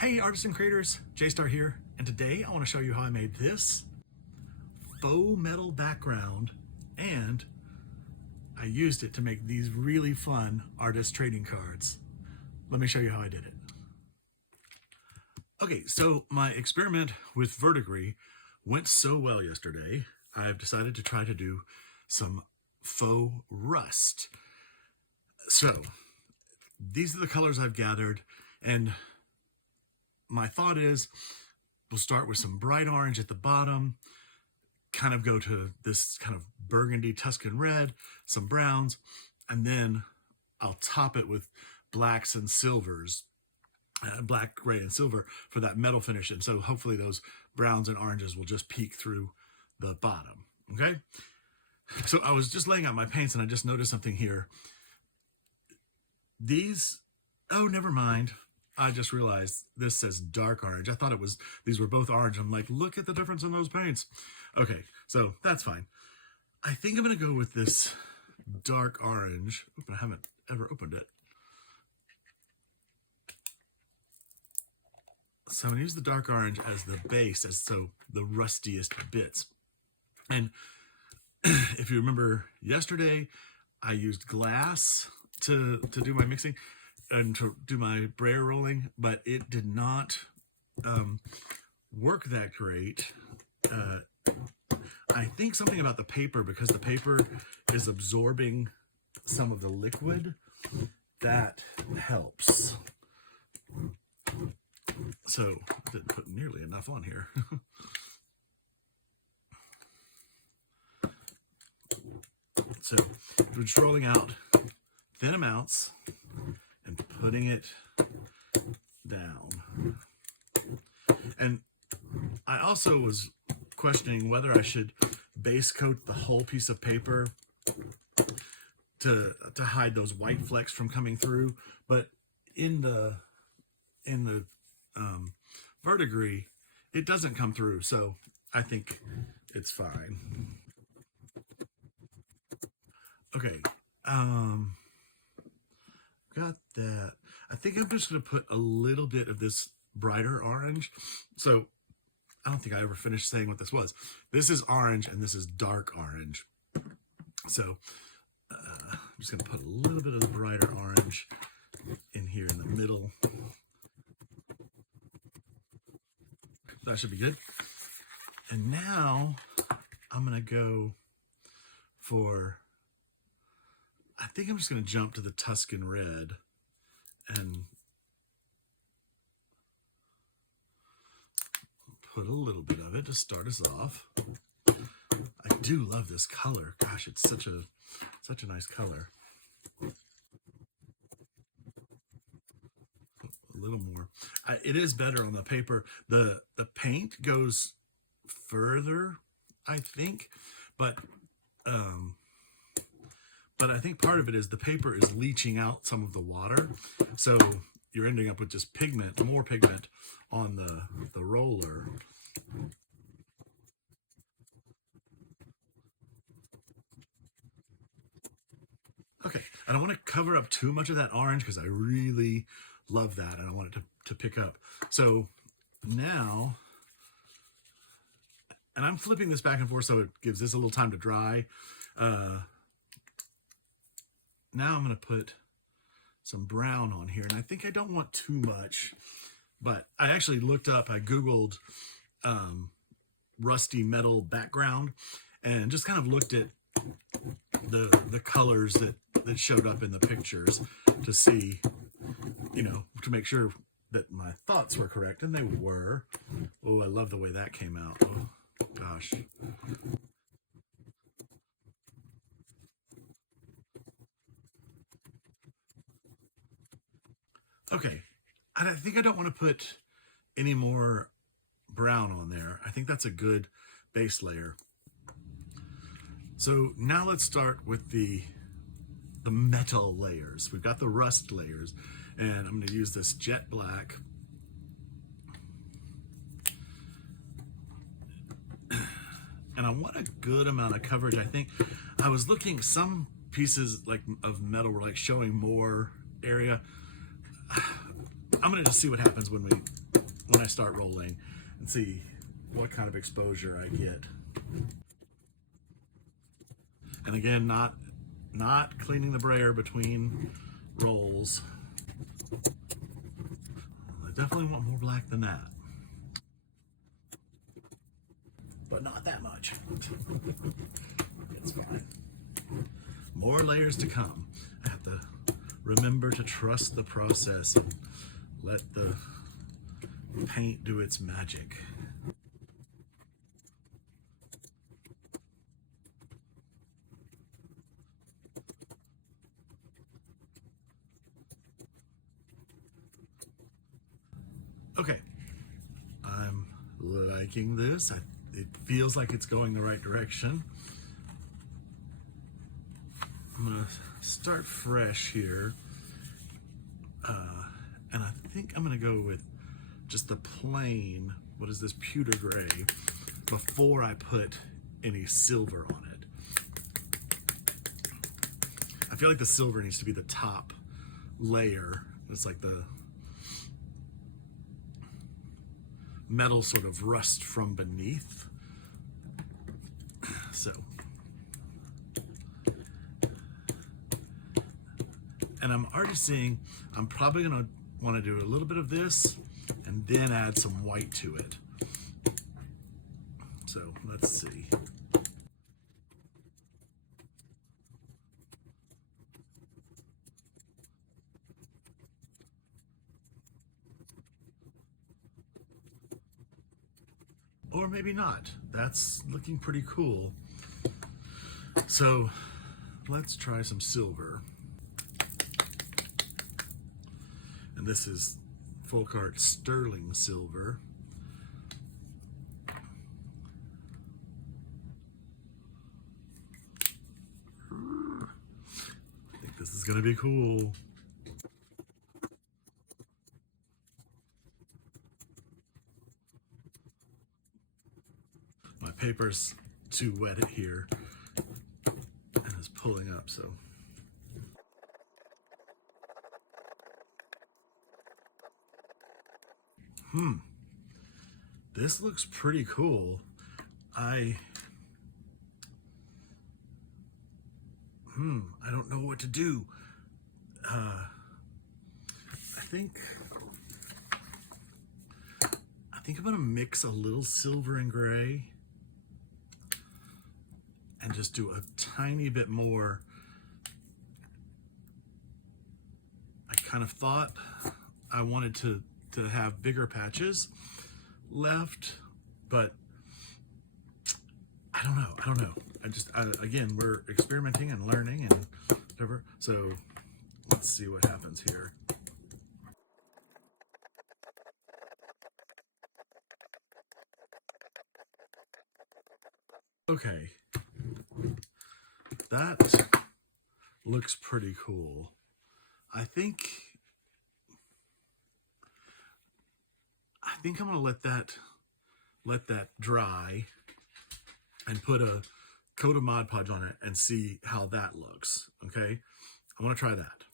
Hey artists and creators, J-Star here, and today I want to show you how I made this faux metal background, and I used it to make these really fun artist trading cards. Let me show you how I did it. Okay, so my experiment with verdigris went so well yesterday, I've decided to try to do some faux rust. So these are the colors I've gathered, and my thought is we'll start with some bright orange at the bottom, kind of go to this kind of burgundy Tuscan red, some browns, and then I'll top it with blacks and silvers, black, gray, and silver for that metal finish. And so hopefully those browns and oranges will just peek through the bottom, okay? So I was just laying out my paints and I just noticed something here. These, oh, never mind. I just realized this says dark orange. I thought it was, these were both orange. I'm like, look at the difference in those paints. Okay, so that's fine. I think I'm gonna go with this dark orange. I haven't ever opened it. So I'm gonna use the dark orange as the base, as so the rustiest bits. And if you remember yesterday, I used glass to do my mixing and to do my brayer rolling, but it did not work that great. I think something about the paper, because the paper is absorbing some of the liquid, that helps. So I didn't put nearly enough on here. So we're just rolling out thin amounts and putting it down. And I also was questioning whether I should base coat the whole piece of paper to hide those white flecks from coming through, but in the verdigris, it doesn't come through, so I think it's fine. Okay, got that. I think I'm just going to put a little bit of this brighter orange. So I don't think I ever finished saying what this was. This is orange and this is dark orange. So I'm just going to put a little bit of the brighter orange in here in the middle. That should be good. And now I'm going to go for, I think I'm just going to jump to the Tuscan red and put a little bit of it to start us off. I do love this color. Gosh, it's such a nice color. A little more. It is better on the paper. The paint goes further, I think, but I think part of it is the paper is leaching out some of the water, so you're ending up with just pigment, more pigment on the roller. Okay, I don't want to cover up too much of that orange because I really love that and I want it to pick up. So now, and I'm flipping this back and forth so it gives this a little time to dry. Now I'm going to put some brown on here, and I think I don't want too much, but I actually looked up, I Googled rusty metal background and just kind of looked at the colors that showed up in the pictures to see, you know, to make sure that my thoughts were correct, and they were. Oh, I love the way that came out. Oh, gosh. Okay, and I think I don't want to put any more brown on there. I think that's a good base layer. So now let's start with the metal layers. We've got the rust layers, and I'm going to use this jet black. And I want a good amount of coverage. I think I was looking, some pieces like of metal were like showing more area. I'm gonna just see what happens when I start rolling and see what kind of exposure I get. And again, not cleaning the brayer between rolls. I definitely want more black than that, but not that much. It's fine. More layers to come. I have to remember to trust the process and let the paint do its magic. Okay, I'm liking this. It feels like it's going the right direction. I'm gonna start fresh here. And I think I'm gonna go with just the plain, what is this, pewter gray, before I put any silver on it. I feel like the silver needs to be the top layer. It's like the metal sort of rust from beneath. So, and I'm already seeing I'm probably gonna want to do a little bit of this and then add some white to it. So let's see. Or maybe not. That's looking pretty cool. So let's try some silver. And this is FAUX sterling silver. I think this is gonna be cool. My paper's too wet here and it's pulling up, so. This looks pretty cool. I don't know what to do. I think I'm gonna mix a little silver and gray and just do a tiny bit more. I kind of thought I wanted to have bigger patches left, but I don't know. Again, we're experimenting and learning and whatever. So let's see what happens here. Okay, that looks pretty cool. I think I'm gonna let that dry and put a coat of Mod Podge on it and see how that looks. Okay, I want to try that.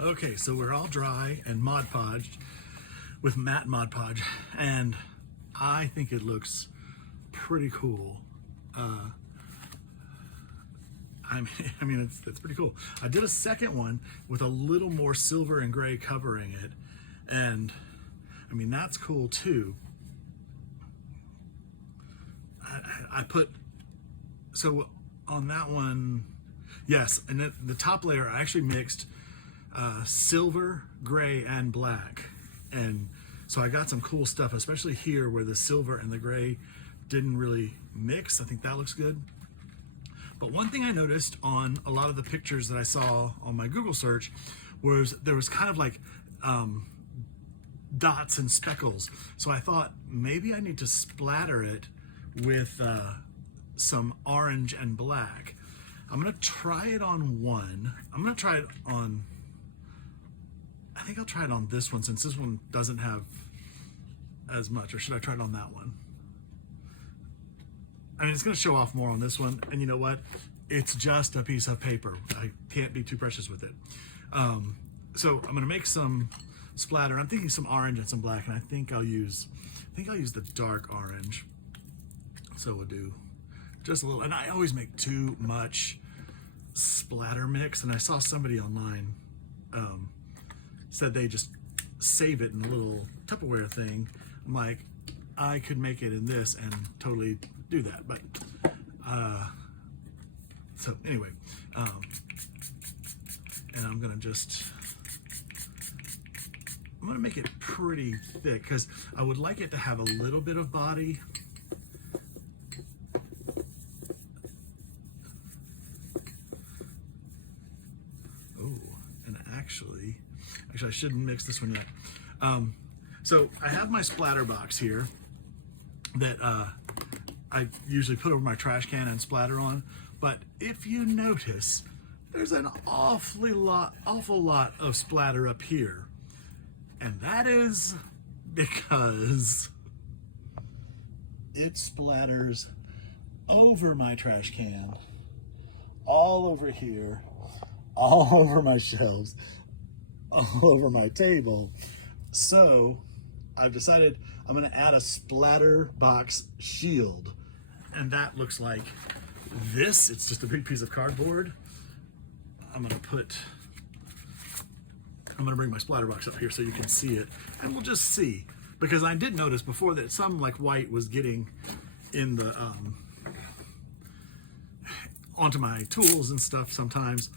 Okay, so we're all dry and Mod Podged with matte Mod Podge, and I think it looks pretty cool. I mean, it's pretty cool. I did a second one with a little more silver and gray covering it, and I mean, that's cool too. I put, so on that one, yes, and the top layer I actually mixed silver, gray, and black, and so I got some cool stuff, especially here where the silver and the gray didn't really mix. I think that looks good. But one thing I noticed on a lot of the pictures that I saw on my Google search was there was kind of like dots and speckles. So I thought maybe I need to splatter it with some orange and black. I'm gonna try it on one. I'm gonna try it on, I think I'll try it on this one since this one doesn't have as much, or should I try it on that one? I mean, it's gonna show off more on this one, and you know what? It's just a piece of paper. I can't be too precious with it. So I'm gonna make some splatter. I'm thinking some orange and some black, and I think I'll use the dark orange. So we'll do just a little, and I always make too much splatter mix, and I saw somebody online said they just save it in a little Tupperware thing. I'm like, I could make it in this and totally do that, but so anyway, and I'm gonna make it pretty thick because I would like it to have a little bit of body. Oh, and actually I shouldn't mix this one yet. So I have my splatter box here that I usually put over my trash can and splatter on, but if you notice, there's an awful lot of splatter up here, and that is because it splatters over my trash can, all over here, all over my shelves, all over my table. So I've decided I'm going to add a splatter box shield, and that looks like this. It's just a big piece of cardboard. I'm going to bring my splatter box up here so you can see it, and we'll just see, because I did notice before that some like white was getting in the onto my tools and stuff. Sometimes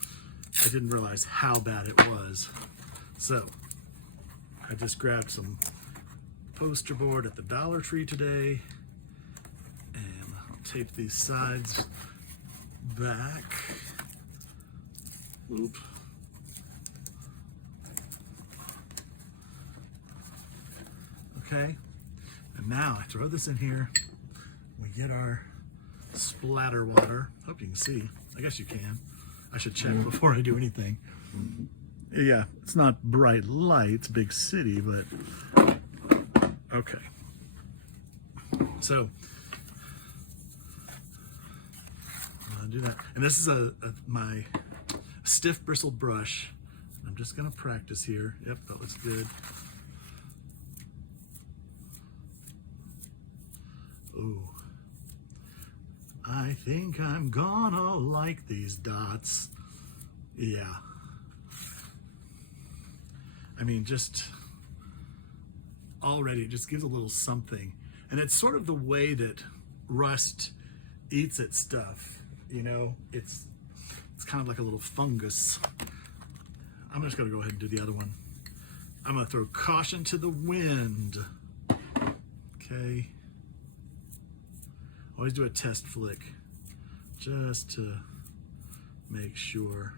I didn't realize how bad it was. So I just grabbed some poster board at the Dollar Tree today, and I'll tape these sides back. Oop. Okay, and now I throw this in here. We get our splatter water. Hope you can see. I guess you can. I should check before I do anything. Yeah, it's not bright light, it's a big city, but okay. So I'm gonna do that. And this is my stiff bristled brush. I'm just gonna practice here. Yep, that looks good. Ooh. I think I'm gonna like these dots. Yeah. I mean, just already it just gives a little something. And it's sort of the way that rust eats its stuff. You know, it's kind of like a little fungus. I'm just gonna go ahead and do the other one. I'm gonna throw caution to the wind. Okay. Always do a test flick just to make sure.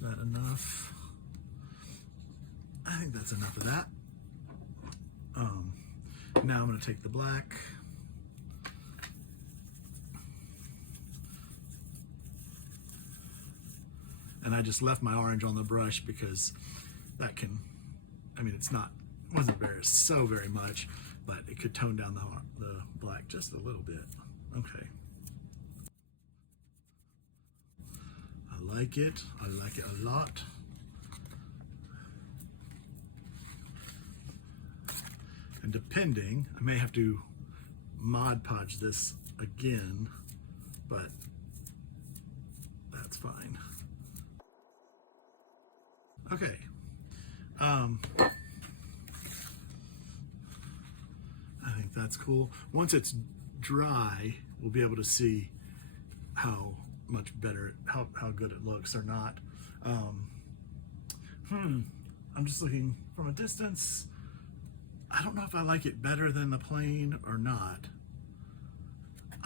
Is that enough? I think that's enough of that. Now I'm going to take the black. And I just left my orange on the brush because that can, I mean, it wasn't so very much, but it could tone down the black just a little bit. Okay. I like it a lot. And depending, I may have to Mod Podge this again, but that's fine. Okay. I think that's cool. Once it's dry, we'll be able to see how much better, how good it looks or not. I'm just looking from a distance. I don't know if I like it better than the plain or not.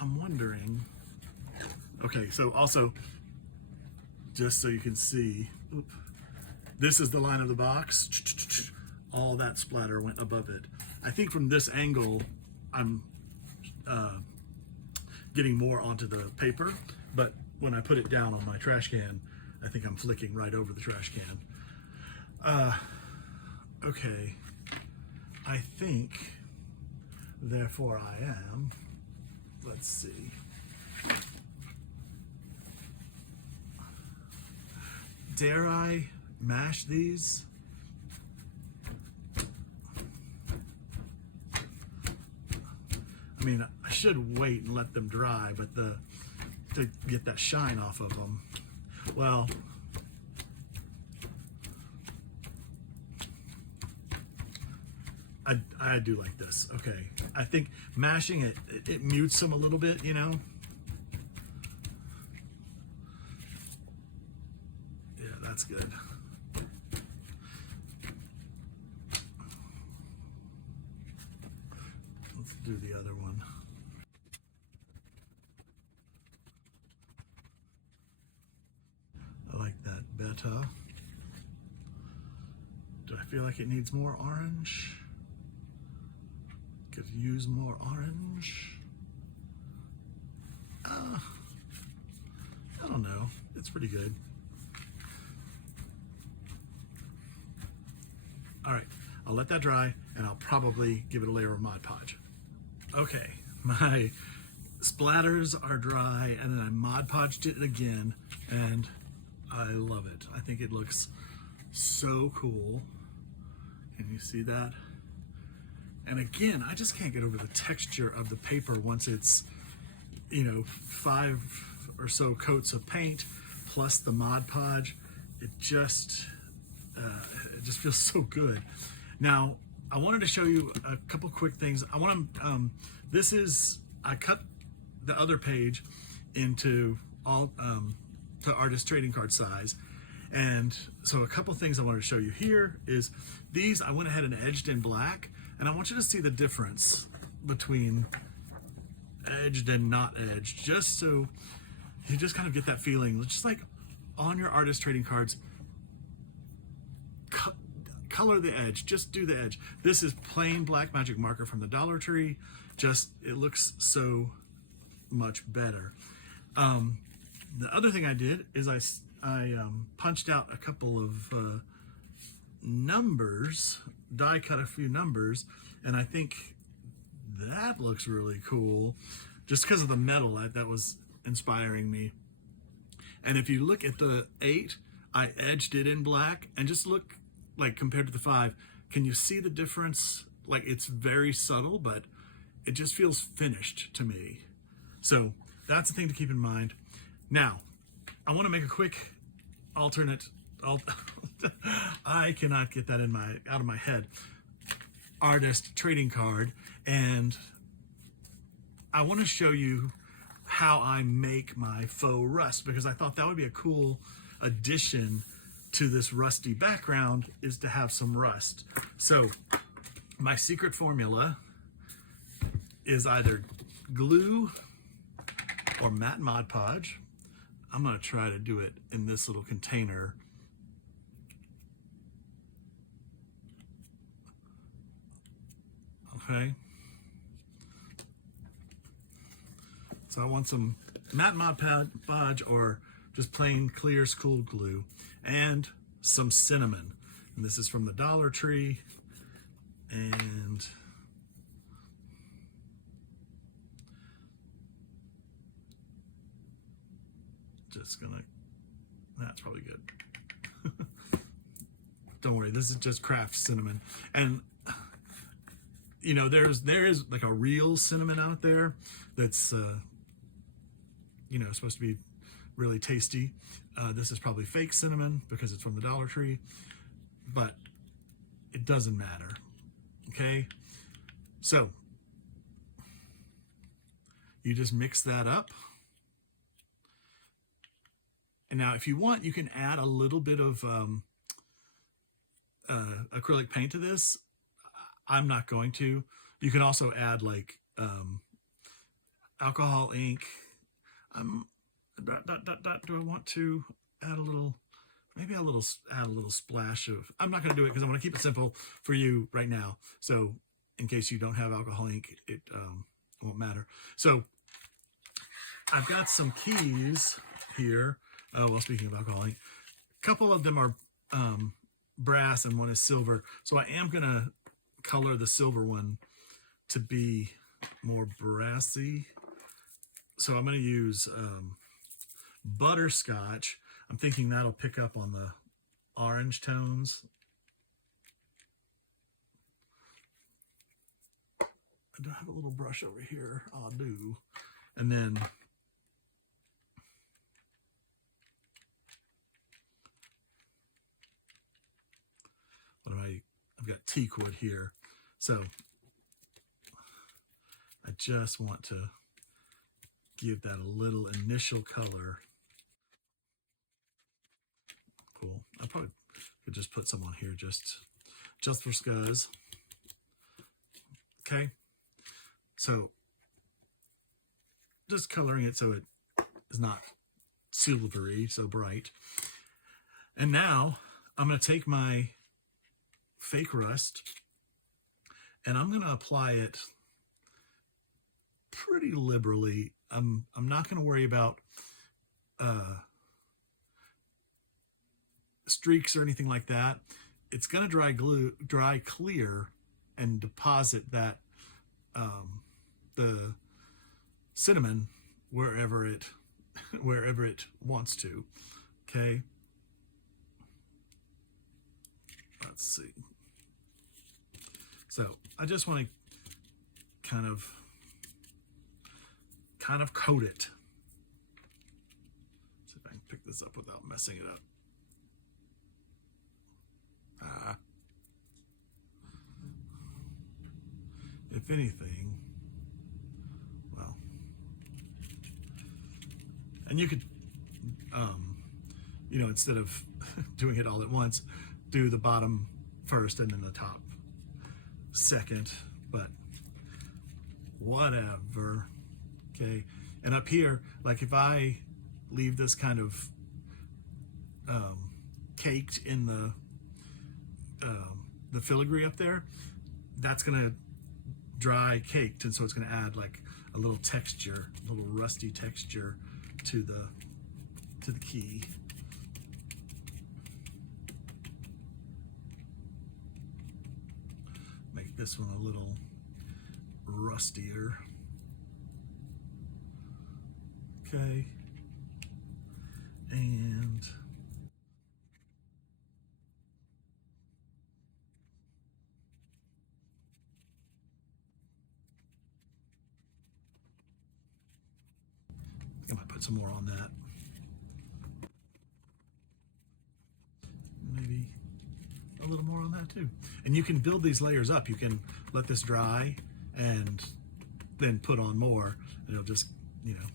I'm wondering. Okay, so also, just so you can see, this is the line of the box. All that splatter went above it. I think from this angle, I'm getting more onto the paper, but when I put it down on my trash can, I think I'm flicking right over the trash can. Okay, I think, therefore I am Let's see. Dare I mash these? I mean, I should wait and let them dry, but to get that shine off of them, well, I do like this. Okay, I think mashing it mutes them a little bit, you know. Yeah, that's good. Let's do the other one. I like that better. Do I feel like it needs more orange? Could use more orange. I don't know. It's pretty good. All right, I'll let that dry and I'll probably give it a layer of Mod Podge. Okay, my splatters are dry and then I Mod Podged it again and I love it. I think it looks so cool. Can you see that? And again, I just can't get over the texture of the paper once it's, you know, 5 or so coats of paint plus the Mod Podge. It just feels so good. Now, I wanted to show you a couple quick things. I want to, I cut the other page into all, to artist trading card size. And so a couple things I wanted to show you here is these, I went ahead and edged in black. And I want you to see the difference between edged and not edged, just so you just kind of get that feeling. Just like on your artist trading cards, color the edge, just do the edge. This is plain black magic marker from the Dollar Tree. Just, it looks so much better. The other thing I did is I punched out a couple of numbers, die cut a few numbers, and I think that looks really cool just because of the metal that was inspiring me. And if you look at the 8, I edged it in black, and just look, like compared to the 5, can you see the difference? Like, it's very subtle, but it just feels finished to me. So that's the thing to keep in mind. Now, I want to make a quick alternate I cannot get that out of my head. Artist trading card, and I want to show you how I make my faux rust, because I thought that would be a cool addition to this rusty background, is to have some rust. So my secret formula is either glue or matte Mod Podge. I'm going to try to do it in this little container. Okay. So I want some matte Mod Podge or just plain clear school glue and some cinnamon. And this is from the Dollar Tree. And just gonna, that's probably good. Don't worry, this is just craft cinnamon. And you know, there is like a real cinnamon out there that's you know, supposed to be really tasty. This is probably fake cinnamon because it's from the Dollar Tree, but it doesn't matter. Okay, so you just mix that up. And now if you want, you can add a little bit of acrylic paint to this. I'm not going to. You can also add like alcohol ink. Do I want to add a little, maybe add a little splash of, I'm not going to do it because I want to keep it simple for you right now. So in case you don't have alcohol ink, it won't matter. So I've got some keys here. Oh, well, speaking of alcohol ink, a couple of them are brass and one is silver. So I am going to color the silver one to be more brassy. So I'm going to use butterscotch. I'm thinking that'll pick up on the orange tones. I don't have a little brush over here. I'll do. And then I've got teak wood here. So I just want to give that a little initial color. Cool. I probably could just put some on here just for scuzz. Okay. So just coloring it so it is not silvery, so bright. And now I'm going to take my fake rust and I'm going to apply it pretty liberally. I'm not going to worry about streaks or anything like that. It's going to dry clear and deposit that the cinnamon wherever it wants to. Okay. Let's see. So I just want to kind of coat it. See if I can pick this up without messing it up. If anything, well, and you could, you know, instead of doing it all at once, do the bottom first and then the top second, but whatever. Okay. And up here, like if I leave this kind of caked in the filigree up there, that's going to dry caked, and so it's going to add like a little texture, a little rusty texture to the key. Make this one a little rustier. Okay. And I might put some more on that. Maybe a little more on that too. And you can build these layers up. You can let this dry and then put on more, and it'll just, you know,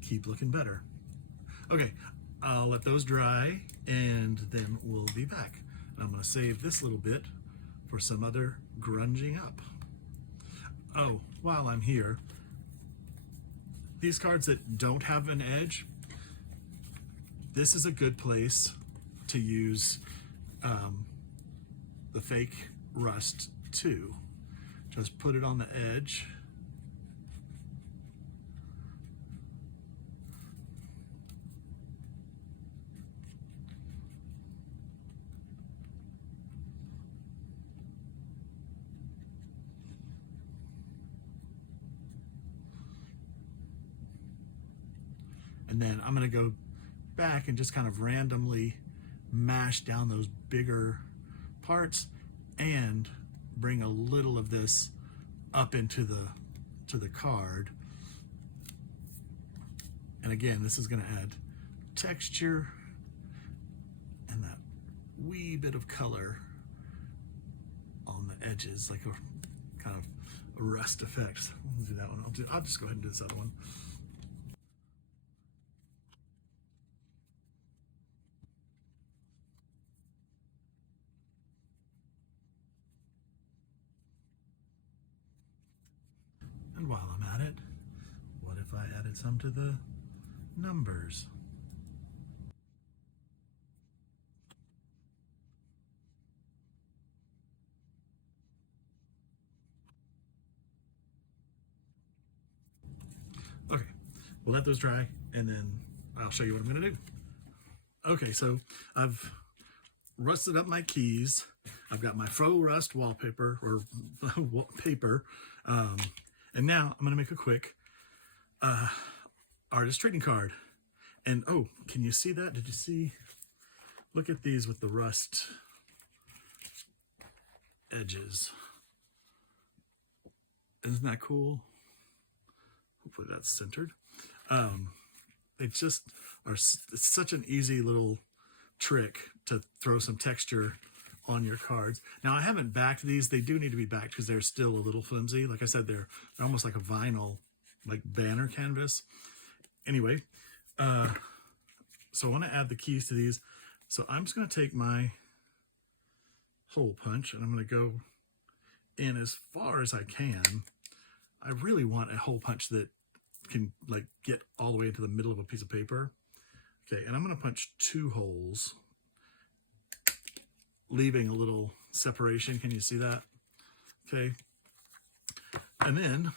keep looking better. Okay, I'll let those dry and then we'll be back. And I'm going to save this little bit for some other grunging up. Oh, while I'm here, these cards that don't have an edge, this is a good place to use the fake rust too. Just put it on the edge. And then I'm going to go back and just kind of randomly mash down those bigger parts and bring a little of this up into the card. And again, this is going to add texture and that wee bit of color on the edges, like a kind of a rust effect. We'll do that one. I'll just go ahead and do this other one. And while I'm at it, what if I added some to the numbers? Okay, we'll let those dry and then I'll show you what I'm going to do. Okay, so I've rusted up my keys. I've got my faux rust wallpaper or paper. And now I'm going to make a quick artist trading card. And oh, can you see that? Did you see? Look at these with the rust edges. Isn't that cool? Hopefully that's centered. They just are, it's such an easy little trick to throw some texture on your cards. Now, I haven't backed these. They do need to be backed because they're still a little flimsy. Like I said, they're almost like a vinyl, like banner canvas. Anyway, so I want to add the keys to these. So I'm just going to take my hole punch and I'm going to go in as far as I can. I really want a hole punch that can like get all the way into the middle of a piece of paper. Okay, and I'm going to punch 2 holes, leaving a little separation. Can you see that? Okay. And then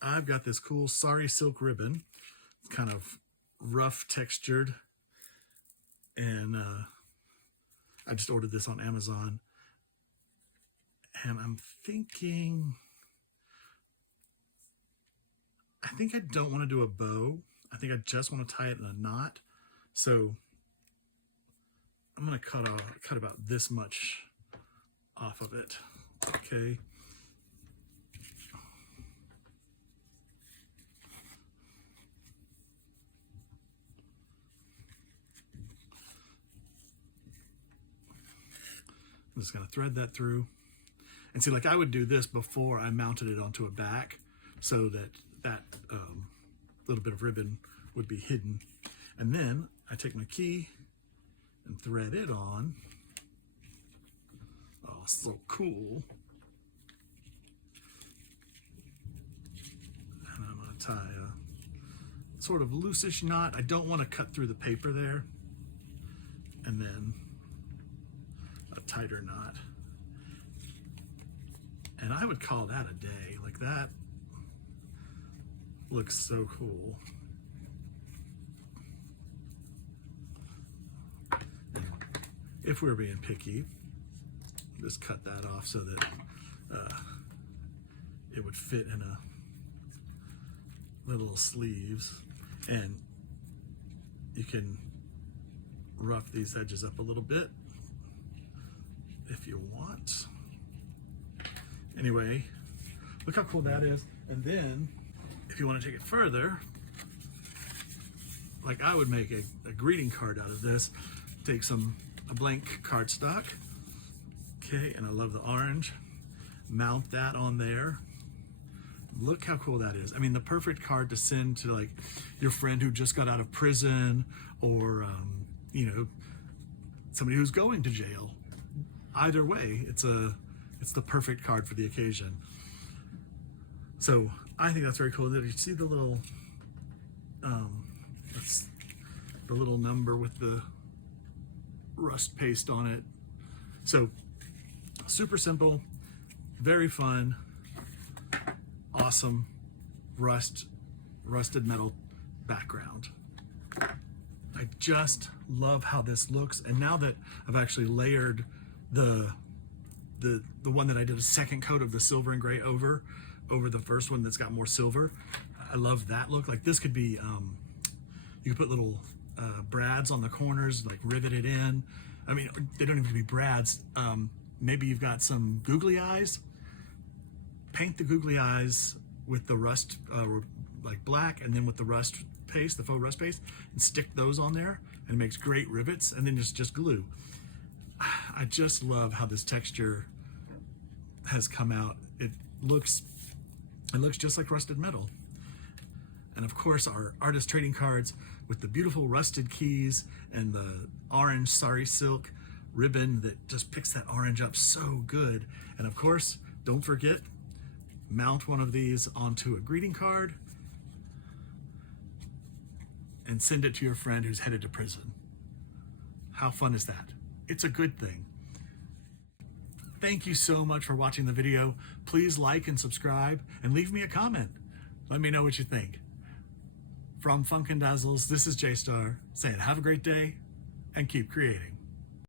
I've got this cool sari silk ribbon. It's kind of rough textured. And I just ordered this on Amazon. And I'm thinking, I think I don't want to do a bow. I think I just want to tie it in a knot. So I'm going to cut about this much off of it. Okay. I'm just going to thread that through. And see, like I would do this before I mounted it onto a back so that that little bit of ribbon would be hidden. And then I take my key and thread it on. Oh, so cool. And I'm going to tie a sort of loosish knot. I don't want to cut through the paper there. And then a tighter knot. And I would call that a day. Like that looks so cool. If we're being picky, just cut that off so that it would fit in the little sleeves. And you can rough these edges up a little bit if you want. Anyway, look how cool that is. And then if you want to take it further, like I would make a greeting card out of this. Take a blank cardstock, okay, and I love the orange. Mount that on there. Look how cool that is. I mean, the perfect card to send to like your friend who just got out of prison, or you know, somebody who's going to jail. Either way, it's the perfect card for the occasion. So I think that's very cool. That you see the little the little number with the rust paste on it. So super simple, very fun, awesome rusted metal background. I just love how this looks. And now that I've actually layered the one that I did a second coat of the silver and gray over the first one that's got more silver, I love that look. Like this could be, you could put little brads on the corners, like rivet it in. I mean, they don't even have to be brads. Maybe you've got some googly eyes. Paint the googly eyes with the rust, like black, and then with the rust paste, the faux rust paste, and stick those on there, and it makes great rivets. And then just glue. I just love how this texture has come out. It looks just like rusted metal. And of course, our artist trading cards with the beautiful rusted keys and the orange sari silk ribbon that just picks that orange up so good. And of course, don't forget, mount one of these onto a greeting card and send it to your friend who's headed to prison. How fun is that? It's a good thing. Thank you so much for watching the video. Please like and subscribe and leave me a comment. Let me know what you think. From Funk and Dazzles, this is J-Star saying have a great day and keep creating.